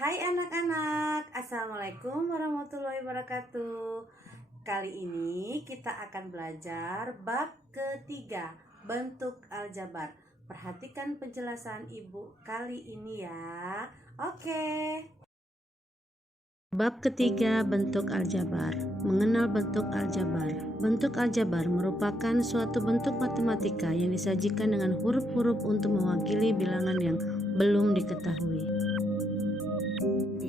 Hai anak-anak, Assalamualaikum warahmatullahi wabarakatuh. Kali ini kita akan belajar bab ketiga, bentuk aljabar. Perhatikan penjelasan ibu kali ini ya. Oke. Bab ketiga, bentuk aljabar. Mengenal bentuk aljabar. Bentuk aljabar merupakan suatu bentuk matematika yang disajikan dengan huruf-huruf untuk mewakili bilangan yang belum diketahui.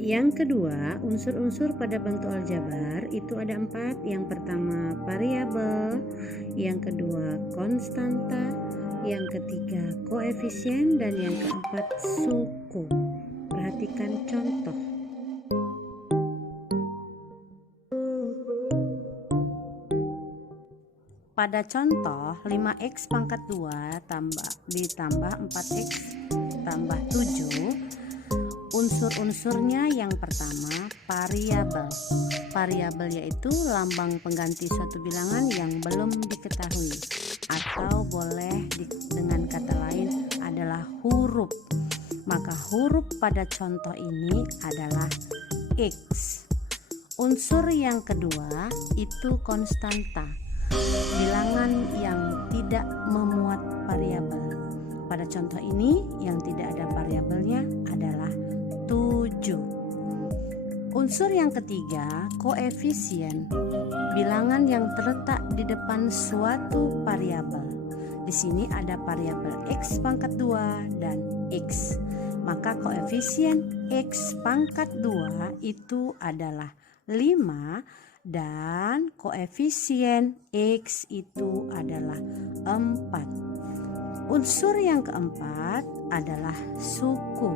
Yang kedua, unsur-unsur pada bentuk aljabar itu ada 4. Yang pertama variabel, yang kedua konstanta, yang ketiga koefisien, dan yang keempat suku. Perhatikan contoh. Pada contoh 5x pangkat 2 ditambah 4x tambah 7. Unsur-unsurnya yang pertama variabel. Variabel yaitu lambang pengganti suatu bilangan yang belum diketahui, atau boleh dengan kata lain adalah huruf. Maka huruf pada contoh ini adalah X. Unsur yang kedua itu konstanta, bilangan yang tidak memuat variabel. Pada contoh ini yang tidak ada variabelnya adalah 7. Unsur yang ketiga koefisien, bilangan yang terletak di depan suatu variabel. Di sini ada variabel x pangkat 2 dan x. Maka koefisien x pangkat 2 itu adalah 5 dan koefisien x itu adalah 4. Unsur yang keempat adalah suku.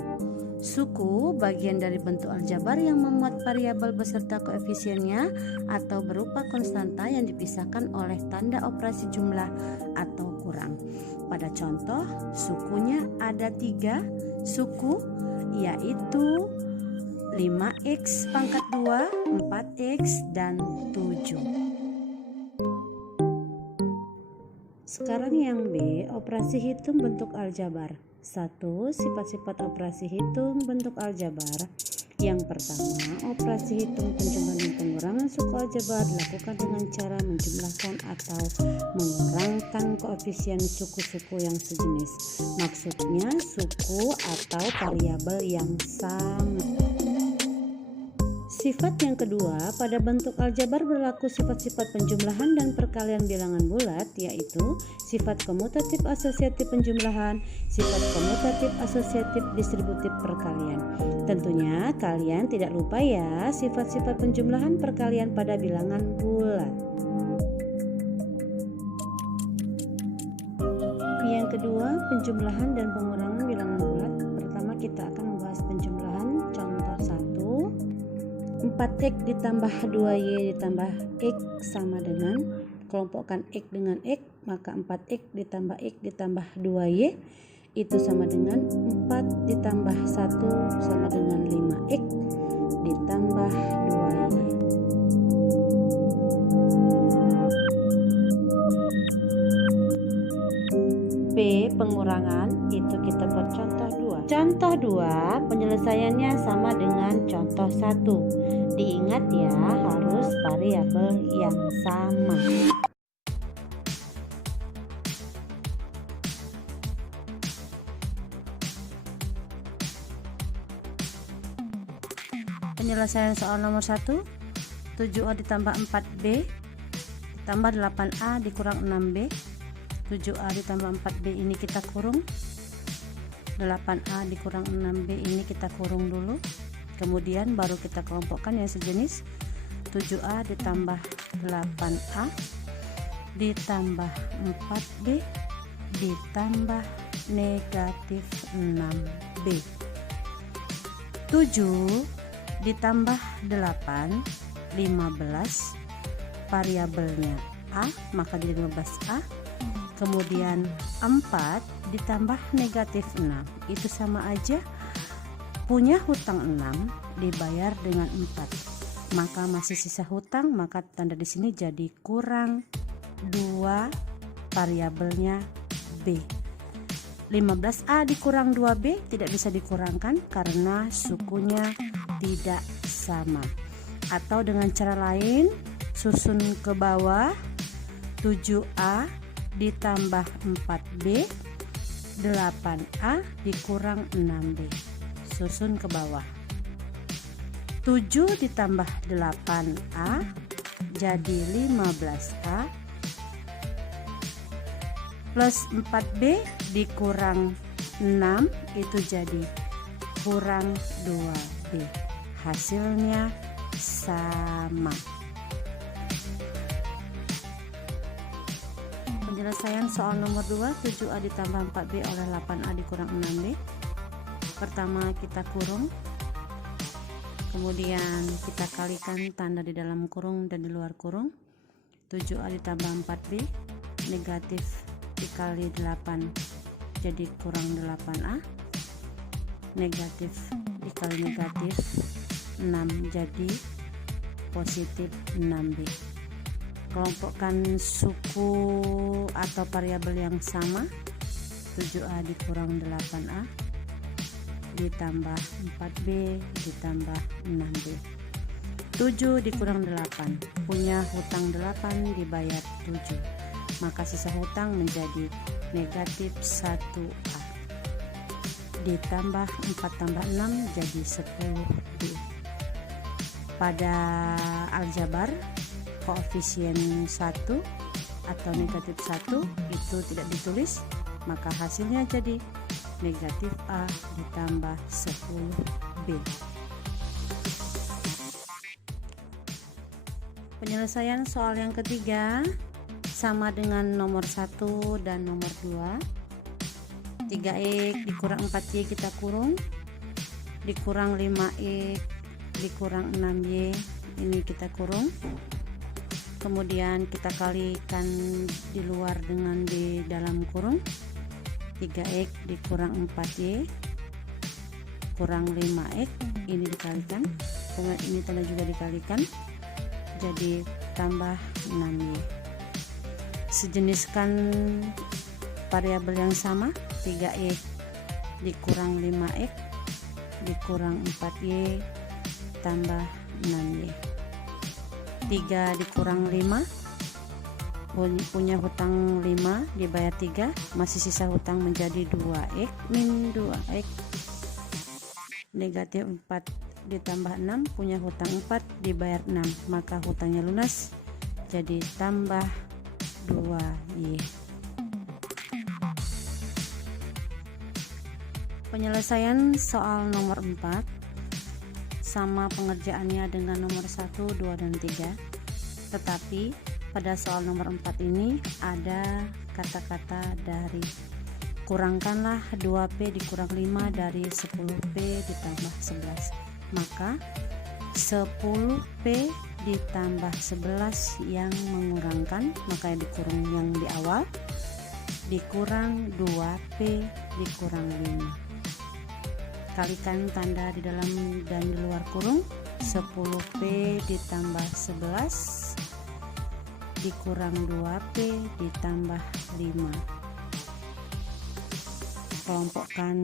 Suku bagian dari bentuk aljabar yang memuat variabel beserta koefisiennya atau berupa konstanta yang dipisahkan oleh tanda operasi jumlah atau kurang. Pada contoh sukunya ada 3 suku, yaitu 5x pangkat 2, 4x, dan 7. Sekarang yang B, operasi hitung bentuk aljabar. 1. Sifat-sifat operasi hitung bentuk aljabar. Yang pertama, operasi hitung penjumlahan dan pengurangan suku aljabar dilakukan dengan cara menjumlahkan atau mengurangkan koefisien suku-suku yang sejenis. Maksudnya suku atau variabel yang sama. Sifat yang kedua, pada bentuk aljabar berlaku sifat-sifat penjumlahan dan perkalian bilangan bulat, yaitu sifat komutatif asosiatif penjumlahan, sifat komutatif asosiatif distributif perkalian. Tentunya kalian tidak lupa ya sifat-sifat penjumlahan perkalian pada bilangan bulat. Yang kedua, penjumlahan dan pengurangan bilangan bulat. Pertama kita akan membahas penjumlahan. Contoh 1. 4x ditambah 2y ditambah x sama dengan, kelompokkan x dengan x, maka 4x ditambah x ditambah 2y itu sama dengan 4 ditambah 1 sama dengan 5x ditambah 2y. B. Pengurangan, itu kita buat contoh 2. Contoh 2 penyelesaiannya sama dengan contoh 1. Diingat ya, harus variabel yang sama. Penyelesaian soal nomor 1, 7A ditambah 4B ditambah 8A dikurang 6B. 7A ditambah 4B ini kita kurung, 8A dikurang 6B ini kita kurung dulu, kemudian baru kita kelompokkan yang sejenis. 7A ditambah 8A ditambah 4B ditambah negatif 6B. 7 ditambah 8, 15, variabelnya A, maka jadi 15A. Kemudian 4 ditambah negatif 6 itu sama aja, punya hutang 6 dibayar dengan 4, maka masih sisa hutang, maka tanda di sini jadi kurang 2, variabelnya B. 15A dikurang 2B tidak bisa dikurangkan karena sukunya tidak sama. Atau dengan cara lain, susun ke bawah 7A ditambah 4B, 8A dikurang 6B. Susun ke bawah. 7 ditambah 8A jadi 15A plus 4B dikurang 6 itu jadi kurang 2B. Hasilnya sama. Penyelesaian soal nomor 2, 7A ditambah 4B oleh 8A dikurang 6B. Pertama kita kurung, kemudian kita kalikan tanda di dalam kurung dan di luar kurung. 7A ditambah 4B, negatif dikali 8 jadi kurang 8A, negatif dikali negatif 6 jadi positif 6B. Kelompokkan suku atau variabel yang sama. 7A dikurang 8A ditambah 4B ditambah 6B. 7 dikurang 8 punya hutang 8 dibayar 7, maka sisa hutang menjadi negatif 1A ditambah 4 tambah 6 jadi 10B. Pada aljabar koefisien 1 atau negatif 1 itu tidak ditulis, maka hasilnya jadi negatif A ditambah 10B. Penyelesaian soal yang ketiga sama dengan nomor 1 dan nomor 2. 3x dikurang 4y kita kurung, dikurang 5x dikurang 6y ini kita kurung, kemudian kita kalikan di luar dengan di dalam kurung. 3x dikurang 4y kurang 5x ini dikalikan, kemudian ini tanda juga dikalikan jadi tambah 6y. Sejeniskan variabel yang sama. 3x dikurang 5x dikurang 4y tambah 6y. 3 dikurang 5 punya hutang 5 dibayar 3, masih sisa hutang menjadi 2x min 2x. Negatif 4 ditambah 6 punya hutang 4 dibayar 6, maka hutangnya lunas jadi tambah 2y. Penyelesaian soal nomor 4 sama pengerjaannya dengan nomor 1, 2, dan 3, tetapi pada soal nomor 4 ini ada kata-kata dari. Kurangkanlah 2P dikurang 5 dari 10P ditambah 11, maka 10P ditambah 11 yang mengurangkan, maka dikurang yang di awal, dikurang 2P dikurang 5. Kalikan tanda di dalam dan di luar kurung. 10P ditambah 11 dikurang 2P ditambah 5. Kelompokkan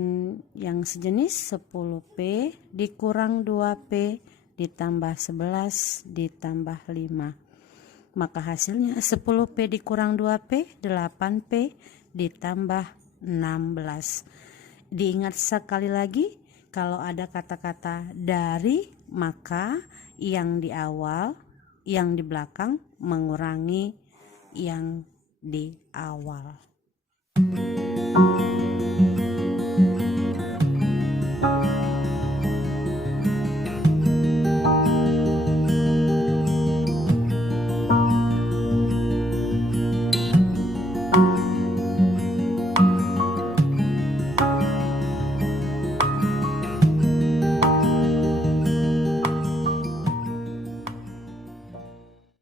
yang sejenis. 10P dikurang 2P ditambah 11 ditambah 5, maka hasilnya 10P dikurang 2P 8P ditambah 16. Diingat sekali lagi, kalau ada kata-kata dari, maka yang di awal, yang di belakang mengurangi yang di awal.